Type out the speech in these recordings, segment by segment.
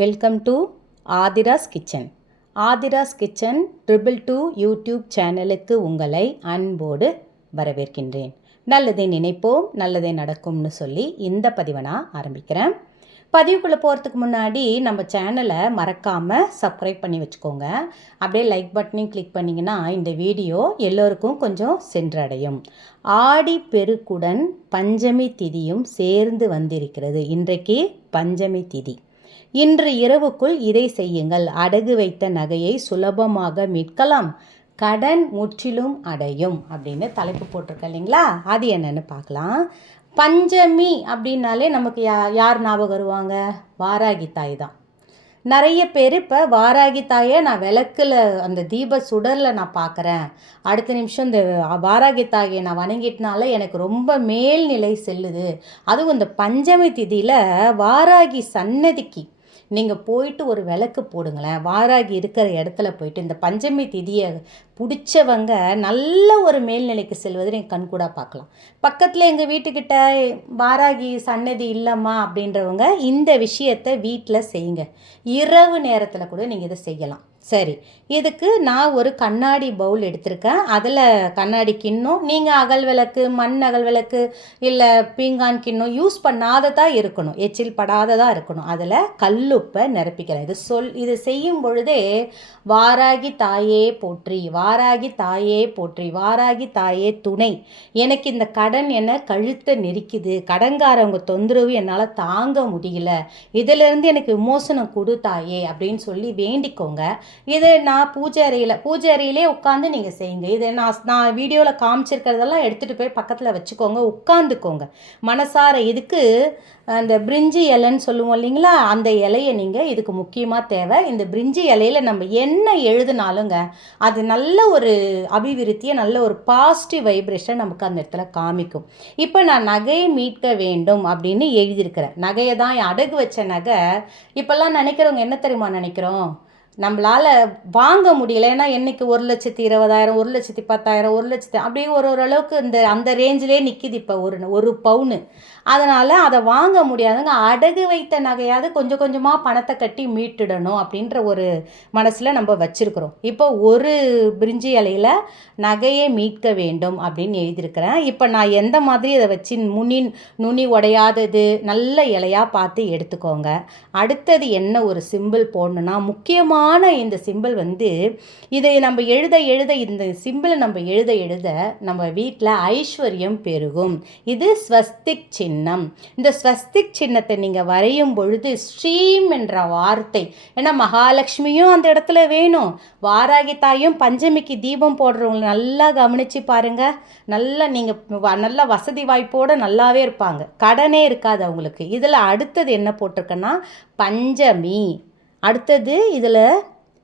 Welcome to Aadhira's kitchen. Aadhira's kitchen 222 YouTube சேனலுக்கு உங்களை அன்போடு வரவேற்கின்றேன். நல்லதை நினைப்போம், நல்லதை நடக்கும்னு சொல்லி இந்த பதிவை நான் ஆரம்பிக்கிறேன். பதிவுக்குள்ளே போகிறதுக்கு முன்னாடி நம்ம சேனலை மறக்காமல் சப்ஸ்கிரைப் பண்ணி வச்சுக்கோங்க. அப்படியே லைக் பட்டனையும் கிளிக் பண்ணிங்கன்னா இந்த வீடியோ எல்லோருக்கும் கொஞ்சம் சென்றடையும். ஆடி பெருக்குடன் பஞ்சமி திதியும் சேர்ந்து வந்திருக்கிறது. இன்றைக்கு பஞ்சமி திதி. இன்று இரவுக்குள் இதை செய்யுங்கள். அடகு வைத்த நகையை சுலபமாக மீட்கலாம், கடன் முற்றிலும் அடையும் அப்படின்னு தலைப்பு போட்டிருக்க இல்லைங்களா? அது என்னன்னு பார்க்கலாம். பஞ்சமி அப்படின்னாலே நமக்கு யார் ஞாபகம் வருவாங்க? வாராகி தாய் தான். நிறைய பேர் இப்போ வாராகி தாயை நான் விளக்கில் அந்த தீப சுடரில் நான் பார்க்குறேன், அடுத்த நிமிஷம் இந்த வாராகி தாயை நான் வணங்கிட்டனால எனக்கு ரொம்ப மேல்நிலை செல்லுது. அதுவும் இந்த பஞ்சமி திதியில் வாராகி சன்னதிக்கு நீங்கள் போயிட்டு ஒரு விளக்கு போடுங்களேன். வாராகி இருக்கிற இடத்துல போயிட்டு இந்த பஞ்சமி திதியை பிடிச்சவங்க நல்ல ஒரு மேல்நிலைக்கு செல்வதை நீங்கள் கண்கூடாக பார்க்கலாம். பக்கத்தில் எங்கள் வீட்டுக்கிட்ட வாராகி சன்னதி இல்லைம்மா அப்படின்றவங்க இந்த விஷயத்தை வீட்டில் செய்யுங்க. இரவு நேரத்தில் கூட நீங்கள் இதை செய்யலாம். சரி, இதுக்கு நான் ஒரு கண்ணாடி பவுல் எடுத்திருக்கேன். அதில் கண்ணாடி கிண்ணம், நீங்கள் அகல் விளக்கு, மண் அகல் விளக்கு இல்லை பீங்கான் கிண்ணம் யூஸ் பண்ணாததாக இருக்கணும், எச்சில் படாததாக இருக்கணும். அதில் கல்லுப்பை நிரப்பிக்கிறேன். இது செய்யும் பொழுதே வாராகி தாயே போற்றி, வாராகி தாயே போற்றி, வாராகி தாயே துணை, எனக்கு இந்த கடன் என்ன கழுத்தை நெரிக்குது, கடன்காரவங்க தொந்தரவு என்னால் தாங்க முடியல, இதிலிருந்து எனக்கு விமோசனம் கொடு தாயே அப்படின்னு சொல்லி வேண்டிக்கோங்க. இதை நான் பூஜை அறையிலே உட்காந்து நீங்கள் செய்யுங்க. இதை நான் வீடியோவில் காமிச்சிருக்கிறதெல்லாம் எடுத்துகிட்டு போய் பக்கத்தில் வச்சுக்கோங்க, உட்காந்துக்கோங்க மனசார. இதுக்கு அந்த பிரிஞ்சி இலைன்னு சொல்லுவோம் இல்லைங்களா, அந்த இலையை நீங்கள் இதுக்கு முக்கியமாக தேவை. இந்த பிரிஞ்சி இலையில் நம்ம என்ன எழுதுனாலுங்க அது நல்ல ஒரு அபிவிருத்தியை, நல்ல ஒரு பாசிட்டிவ் வைப்ரேஷன் நமக்கு அந்த இடத்துல காமிக்கும். இப்போ நான் நகையை மீட்க வேண்டும் அப்படின்னு எழுதியிருக்கிறேன். நகையை தான் அடகு வச்ச நகை. இப்போல்லாம் நினைக்கிறவங்க என்ன தெரியுமா நினைக்கிறோம், நம்மளால் வாங்க முடியல. ஏன்னா என்றைக்கு 1,20,000, 1,10,000, 1,00,000 அப்படியே ஒரு அளவுக்கு அந்த ரேஞ்சிலே நிற்கிது இப்போ ஒரு பவுனு. அதனால் அதை வாங்க முடியாதுங்க. அடகு வைத்த நகையாவது கொஞ்சம் கொஞ்சமாக பணத்தை கட்டி மீட்டுடணும் அப்படின்ற ஒரு மனசில் நம்ம வச்சுருக்குறோம். இப்போ ஒரு பிரிஞ்சி இலையில் நகையை மீட்க வேண்டும் அப்படின்னு எழுதியிருக்கிறேன். இப்போ நான் எந்த மாதிரி அதை வச்சு நுனி உடையாதது நல்ல இலையாக பார்த்து எடுத்துக்கோங்க. அடுத்தது என்ன ஒரு சிம்பிள் போடணுன்னா, முக்கியமாக இந்த சிம்பிள் இதை நம்ம எழுத இந்த சிம்பிளை நம்ம எழுத நம்ம வீட்டில் ஐஸ்வர்யம் பெருகும். இது ஸ்வஸ்திக் சின்னம். இந்த ஸ்வஸ்திக் சின்னத்தை நீங்கள் வரையும் பொழுது ஸ்ரீம் என்ற வார்த்தை, ஏன்னா மகாலட்சுமியும் அந்த இடத்துல வேணும், வாராகி தாயும் பஞ்சமிக்கு தீபம் போடுறவங்களை நல்லா கவனித்து பாருங்கள். நல்ல வசதி வாய்ப்போடு நல்லாவே இருப்பாங்க, கடனே இருக்காது அவங்களுக்கு. இதில் அடுத்தது என்ன போட்டிருக்கேன்னா பஞ்சமி. அடுத்தது இதில்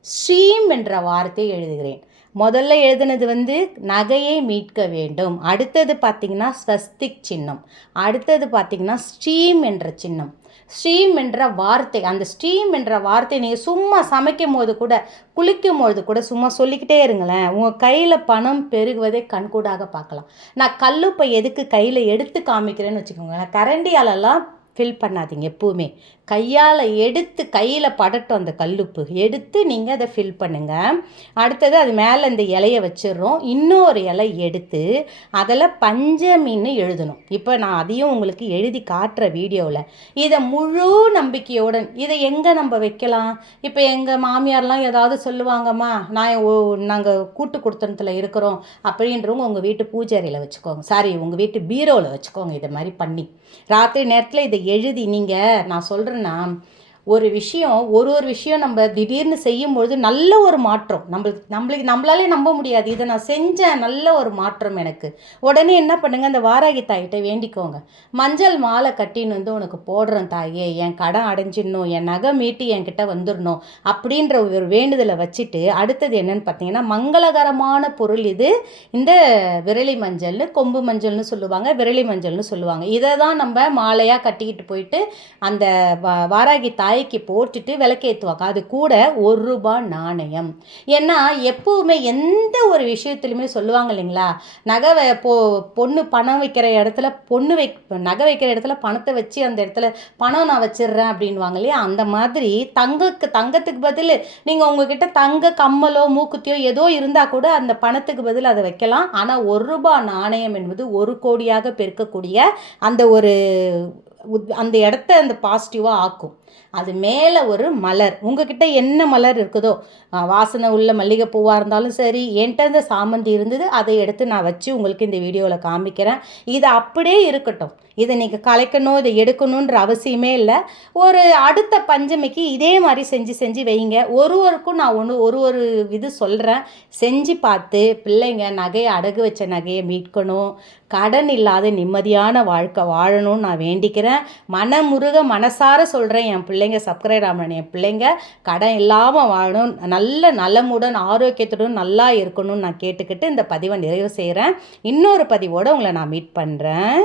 ஸ்ரீம் என்ற வார்த்தை எழுதுகிறேன். முதல்ல எழுதுனது நகையை மீட்க வேண்டும். அடுத்தது பார்த்திங்கன்னா ஸ்வஸ்திக் சின்னம். அடுத்தது பார்த்திங்கன்னா ஸ்ரீம் என்ற சின்னம். ஸ்ரீம் என்ற வார்த்தை, அந்த ஸ்ரீம் என்ற வார்த்தை நீங்கள் சும்மா சமைக்கும் போது கூட, குளிக்கும் பொழுது கூட சும்மா சொல்லிக்கிட்டே இருங்களேன். உங்கள் கையில் பணம் பெருகுவதை கண்கூடாக பார்க்கலாம். நான் கல்லுப்பை எதுக்கு கையில் எடுத்து காமிக்கிறேன்னு வச்சுக்கோங்களேன். கரண்டியாலெல்லாம் ஃபில் பண்ணாதீங்க. எப்பவுமே கையில் படட்டும் அந்த கல்லுப்பு எடுத்து நீங்கள் அதை ஃபில் பண்ணுங்கள். அடுத்தது அது மேலே இந்த இலையை வச்சிடுறோம். இன்னொரு இலை எடுத்து அதில் பஞ்சமின்னு எழுதணும். இப்போ நான் அதையும் உங்களுக்கு எழுதி காட்டுற வீடியோவில். இதை முழு நம்பிக்கையோடு இதை எங்கே நம்ம வைக்கலாம்? இப்போ எங்கள் மாமியார்லாம் ஏதாவது சொல்லுவாங்கம்மா, நாங்கள் கூட்டு குடுத்தனத்தில் இருக்கிறோம் அப்படின்றவங்க உங்கள் வீட்டு பூஜை அறையில் வச்சுக்கோங்க, உங்கள் வீட்டு பீரோவில் வச்சுக்கோங்க. இதை மாதிரி பண்ணி ராத்திரி நேரத்தில் இதை எழுதி நான் சொல்கிறேன்னா, ஒரு விஷயம் நம்ம திடீர்னு செய்யும்பொழுது நல்ல ஒரு மாற்றம் நம்மளாலே நம்ப முடியாது. இதை நான் செஞ்சேன், நல்ல ஒரு மாற்றம் எனக்கு. உடனே என்ன பண்ணுங்க, அந்த வாராகி தாயிட்ட வேண்டிக்கோங்க. மஞ்சள் மாலை கட்டின்னு உனக்கு போடுறேன் தாயே, என் கடன் அடைஞ்சிடணும், என் நகை மீட்டு என்கிட்ட வந்துடணும் அப்படின்ற ஒரு வேண்டுதலை வச்சுட்டு, அடுத்தது என்னன்னு பார்த்தீங்கன்னா மங்களகரமான பொருள் இது. இந்த விரலி மஞ்சள்னு, கொம்பு மஞ்சள்னு சொல்லுவாங்க, விரலி மஞ்சள்னு சொல்லுவாங்க. இதை தான் நம்ம மாலையாக கட்டிக்கிட்டு போயிட்டு அந்த வாராகி தாய் காய்க்கு போட்டுட்டு விளக்கேற்றுவாங்க. அது கூட ₹1 நாணயம். ஏன்னா எப்போவுமே எந்த ஒரு விஷயத்துலையுமே சொல்லுவாங்க இல்லைங்களா, நகை பொண்ணு பணம் வைக்கிற இடத்துல நகை வைக்கிற இடத்துல பணத்தை வச்சு அந்த இடத்துல பணம் நான் வச்சிடுறேன் அப்படின்வாங்க இல்லையா, அந்த மாதிரி தங்கத்துக்கு பதில் நீங்கள் உங்ககிட்ட தங்க கம்மலோ மூக்குத்தியோ ஏதோ இருந்தால் கூட அந்த பணத்துக்கு பதில் அதை வைக்கலாம். ஆனால் ₹1 நாணயம் என்பது 1 கோடியாக பெருக்கக்கூடிய அந்த ஒரு அந்த இடத்த அந்த பாசிட்டிவாக ஆக்கும். அது மேலே ஒரு மலர், உங்ககிட்ட என்ன மலர் இருக்குதோ, வாசனை உள்ள மல்லிகைப்பூவாக இருந்தாலும் சரி, என்கிட்ட இந்த சாமந்தி இருந்தது, அதை எடுத்து நான் வச்சு உங்களுக்கு இந்த வீடியோவில் காமிக்கிறேன். இது அப்படியே இருக்கட்டும், இதை நீங்கள் கலைக்கணும், இதை எடுக்கணுன்ற அவசியமே இல்லை. ஒரு அடுத்த பஞ்சமிக்கு இதே மாதிரி செஞ்சு வைங்க. ஒருவருக்கும் நான் ஒரு இது சொல்கிறேன், செஞ்சு பார்த்து பிள்ளைங்க நகையை அடகு வச்ச நகையை மீட்கணும், கடன் இல்லாத நிம்மதியான வாழ்க்கை வாழணும்னு நான் வேண்டிக்கிறேன். மனமுருக மனசார சொல்கிறேன், என் பிள்ளைங்க சப்ஸ்கிரைபர் என் பிள்ளைங்க கடன் இல்லாமல் வாழணும், நல்ல நலமுடன் ஆரோக்கியத்துடன் நல்லா இருக்கணும்னு நான் கேட்டுக்கிட்டு இந்த பதிவை நிறைவு செய்கிறேன். இன்னொரு பதிவோடு உங்களை நான் மீட் பண்ணுறேன்.